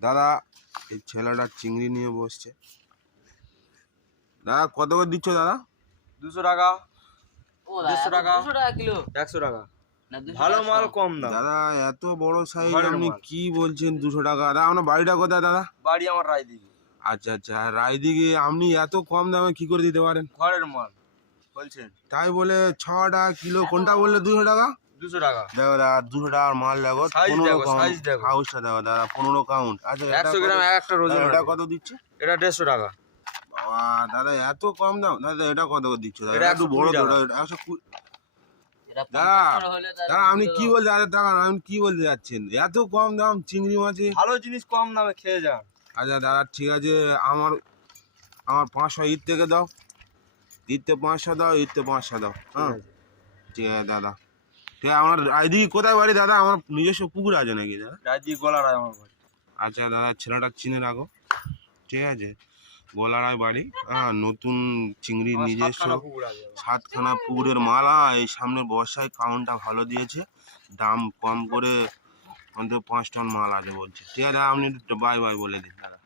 দাদা এই ছেলেটা চিংড়ি নিয়ে বসছে। দাদা কত করে দিচ্ছ দাদা? 200 টাকা, ও দাদা 150 টাকা, 200 টাকা কিলো 100 টাকা। না 200 ভালো টাকা মাল শো। কম দাম। দাদা এত বড় সাইজ ঘরের আপনি মাল। কি বলছেন 200 টাকা? দাদা আপনার বাড়িটা কোথায় দাদা? বাড়ি আমার রায়দিঘি। আচ্ছা আচ্ছা, রায়দিঘি। আপনি এত কম দামে কি করে দিতে পারেন? ঘরের মাল বলছেন তাই বলে 6 টাকা কিলো, কোনটা বললে 200 টাকা? 200 টাকা। দেখো দাদা 200 টাকার মাল দেখো, Size 15 দেখো, কাউন্ট, size দেখো। হাউসটা দেখো দাদা 15 কাউন্ট। আচ্ছা 100 গ্রাম একটা রোজে এটা কত দিচ্ছে? এটা 150 টাকা। বাবা দাদা এত কম দাম। দাদা এটা কত করে দিচ্ছ দাদা? এটা একটু বড় 120 টাকা। তো 120। এটা দাদা 50 টাকা হলে দাদা আপনি কি বলতে, আরে দাদা আপনি কি বলতে যাচ্ছেন? এত কম দাম চিংড়ি মাছে? ভালো জিনিস কম দামে খেয়ে যান। আচ্ছা দাদা ঠিক আছে, আমার 500 ঈদ থেকে দাও, ঈদতে 500 দাও, ঈদতে 500 দাও। হ্যাঁ ঠিক আছে দাদা। ঠিক আছে, আমার আইদি কোথায় বাড়ি দাদা? আমার নিজস্ব পুকুর আছে নাকি দাদা? রায়দিঘি গলারায় আমার বাড়ি। আচ্ছা দাদা ছেলেটা চিনে রাখো, ঠিক আছে? গোলারায় বাড়ি। হ্যাঁ নতুন চিংড়ি আমার নিজস্ব 7খানা পুকুর আছে। 7খানা পুকুরের মালা। এই সামনে বর্ষায় কাউন্টটা ভালো দিয়েছে, দাম কম করে অন্তত 5 টন মাল আছে বলছে। ঠিক আছে আপনি একটু বাই বাই বলে দিন দাদা।